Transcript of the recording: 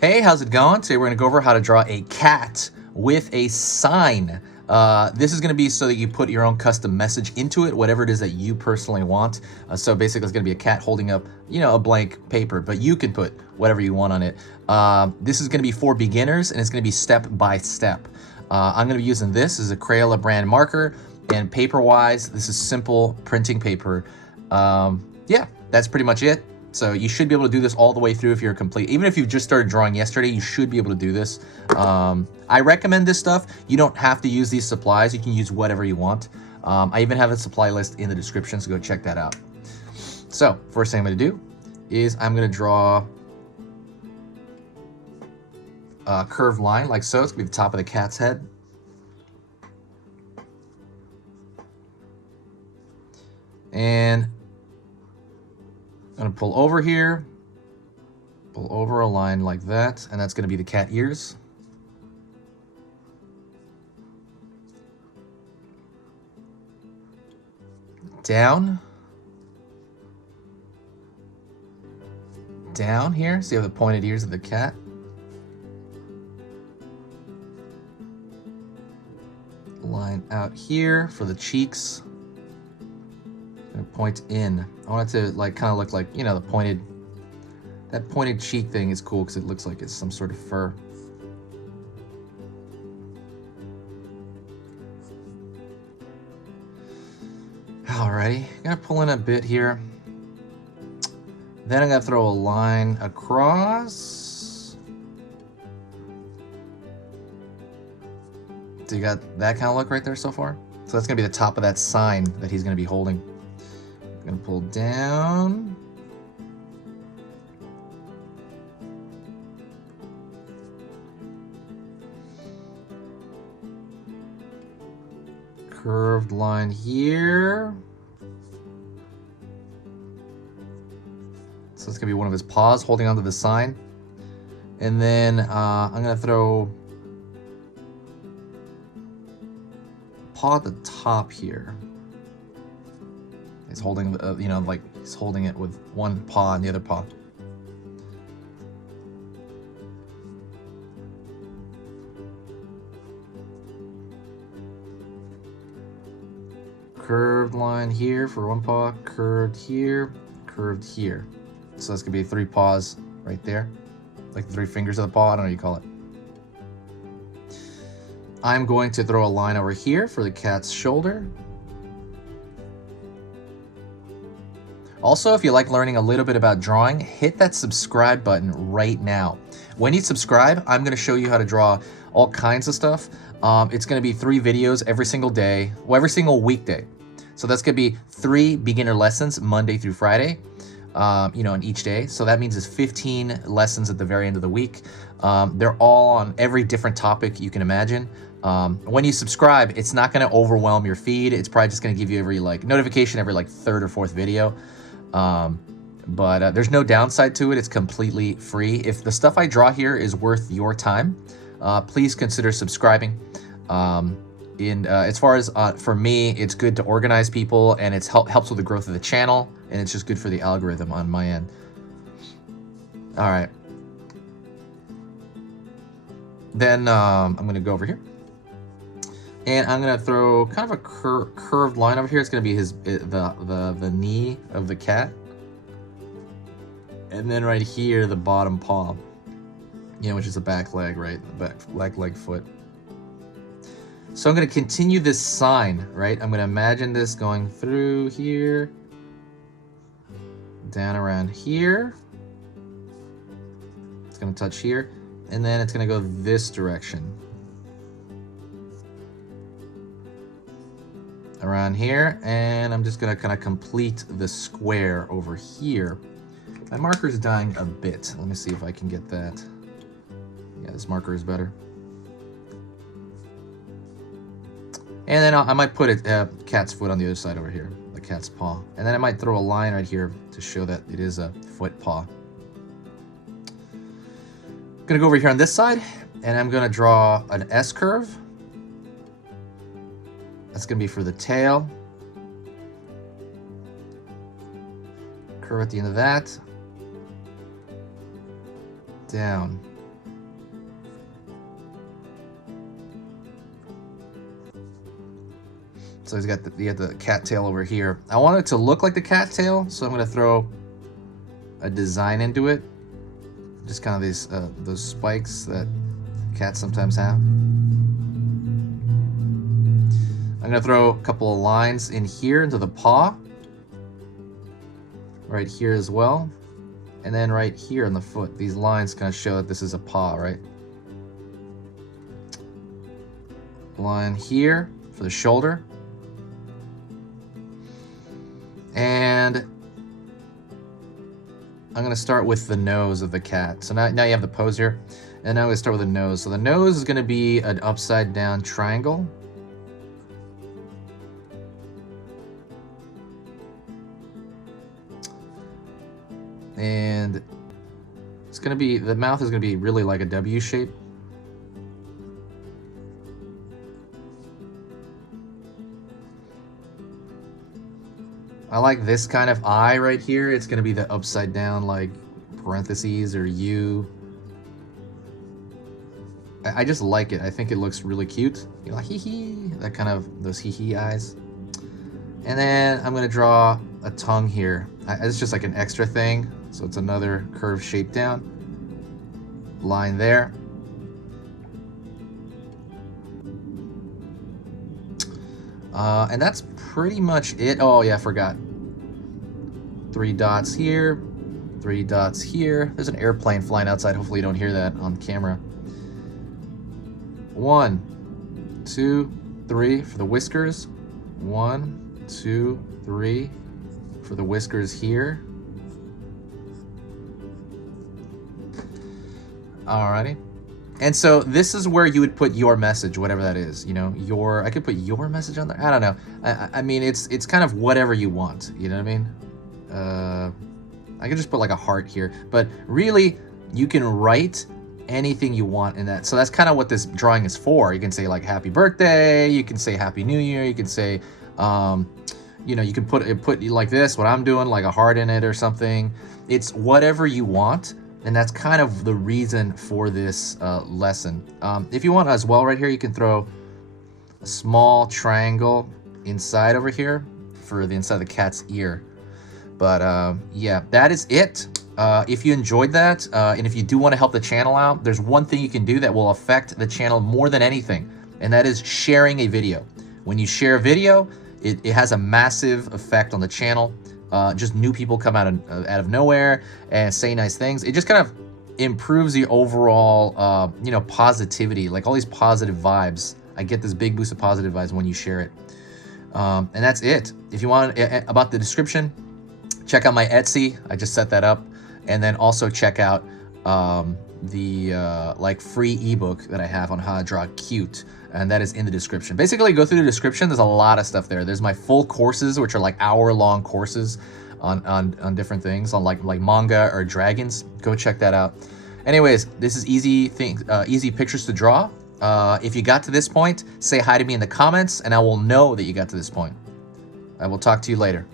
Hey, how's it going? Today we're going to go over how to draw a cat with a sign. This is going to be so that you put your own custom message into it, whatever it is that you personally want. So basically it's going to be a cat holding up, a blank paper, but you can put whatever you want on it. This is going to be for beginners and it's going to be step by step. I'm going to be using this as a Crayola brand marker, and paper-wise, this is simple printing paper. Yeah, that's pretty much it. So you should be able to do this all the way through if you're complete. Even if you just started drawing yesterday, you should be able to do this. I recommend this stuff. You don't have to use these supplies. You can use whatever you want. I even have a supply list in the description, so go check that out. So first thing I'm going to do is I'm going to draw a curved line like so. It's going to be the top of the cat's head. And I'm going to pull over here, pull over a line like that, and that's going to be the cat ears. Down here, so you have the pointed ears of the cat. Line out here for the cheeks. Point in. I want it to kind of look like, the pointed cheek thing is cool because it looks like it's some sort of fur. Alrighty, gonna pull in a bit here. Then I'm gonna throw a line across. So you got that kind of look right there so far? So that's gonna be the top of that sign that he's gonna be holding. Gonna pull down. Curved line here. So it's gonna be one of his paws holding onto the sign. And then I'm gonna throw a paw at the top here. He's holding, he's holding it with one paw and the other paw. Curved line here for one paw, curved here, curved here. So that's gonna be 3 paws right there. Like the 3 fingers of the paw, I don't know what you call it. I'm going to throw a line over here for the cat's shoulder. Also, if you like learning a little bit about drawing, hit that subscribe button right now. When you subscribe, I'm going to show you how to draw all kinds of stuff. It's going to be 3 videos every single day, well, every single weekday. So that's going to be 3 beginner lessons Monday through Friday, in each day. So that means it's 15 lessons at the very end of the week. They're all on every different topic you can imagine. When you subscribe, it's not going to overwhelm your feed. It's probably just going to give you every notification every 3rd or 4th video. But there's no downside to it. It's completely free. If the stuff I draw here is worth your time, please consider subscribing. As far as for me, it's good to organize people, and it helps with the growth of the channel, and it's just good for the algorithm on my end. All right. Then I'm going to go over here. And I'm gonna throw kind of a curved line over here. It's gonna be the knee of the cat, and then right here the bottom paw, which is the back leg, right? The back leg foot. So I'm gonna continue this sign, right? I'm gonna imagine this going through here, down around here. It's gonna touch here, and then it's gonna go this direction. Around here, and I'm just gonna kind of complete the square over here. My marker is dying a bit. Let me see if I can get that. Yeah, this marker is better. And then I might put a cat's foot on the other side over here, the cat's paw. And then I might throw a line right here to show that it is a foot paw. I'm gonna go over here on this side, and I'm gonna draw an S curve. That's gonna be for the tail. Curve at the end of that. Down. So he's got the cattail over here. I want it to look like the cattail, so I'm gonna throw a design into it. Just kind of these those spikes that cats sometimes have. I'm gonna throw a couple of lines in here into the paw. Right here as well. And then right here on the foot, these lines kind of show that this is a paw, right? Line here for the shoulder. And I'm gonna start with the nose of the cat. So now you have the pose here. And now I'm gonna start with the nose. So the nose is gonna be an upside down triangle. And it's gonna be, the mouth is gonna be really like a W shape. I like this kind of eye right here. It's gonna be the upside down like parentheses or U. I just like it. I think it looks really cute. You know, hee hee, that kind of, those hee hee eyes. And then I'm gonna draw a tongue here. It's just like an extra thing. So it's another curved shape down. Line there. And that's pretty much it. Oh yeah, I forgot. 3 dots here, 3 dots here. There's an airplane flying outside. Hopefully you don't hear that on camera. 1, 2, 3 for the whiskers. 1, 2, 3 for the whiskers here. Alrighty. And so this is where you would put your message, whatever that is. You know, I could put your message on there. I don't know. I mean, it's kind of whatever you want. You know what I mean? I could just put like a heart here, but really you can write anything you want in that. So that's kind of what this drawing is for. You can say like happy birthday. You can say happy new year. You can say, you know, you can put like this, what I'm doing, like a heart in it or something. It's whatever you want. And that's kind of the reason for this lesson. If you want as well right here, you can throw a small triangle inside over here for the inside of the cat's ear. But yeah, that is it. If you enjoyed that, and if you do want to help the channel out, there's one thing you can do that will affect the channel more than anything, and that is sharing a video. When you share a video, it has a massive effect on the channel. Just new people come out of nowhere and say nice things. It just kind of improves the overall, you know, positivity, like all these positive vibes. I get this big boost of positive vibes when you share it. And that's it. If you want about the description, check out my Etsy. I just set that up. And then also check out the like free ebook that I have on how to draw cute. And that is in the description. Basically, go through the description. There's a lot of stuff there. There's my full courses, which are like hour-long courses on different things, on like manga or dragons. Go check that out. Anyways, this is easy pictures to draw. If you got to this point, say hi to me in the comments, and I will know that you got to this point. I will talk to you later.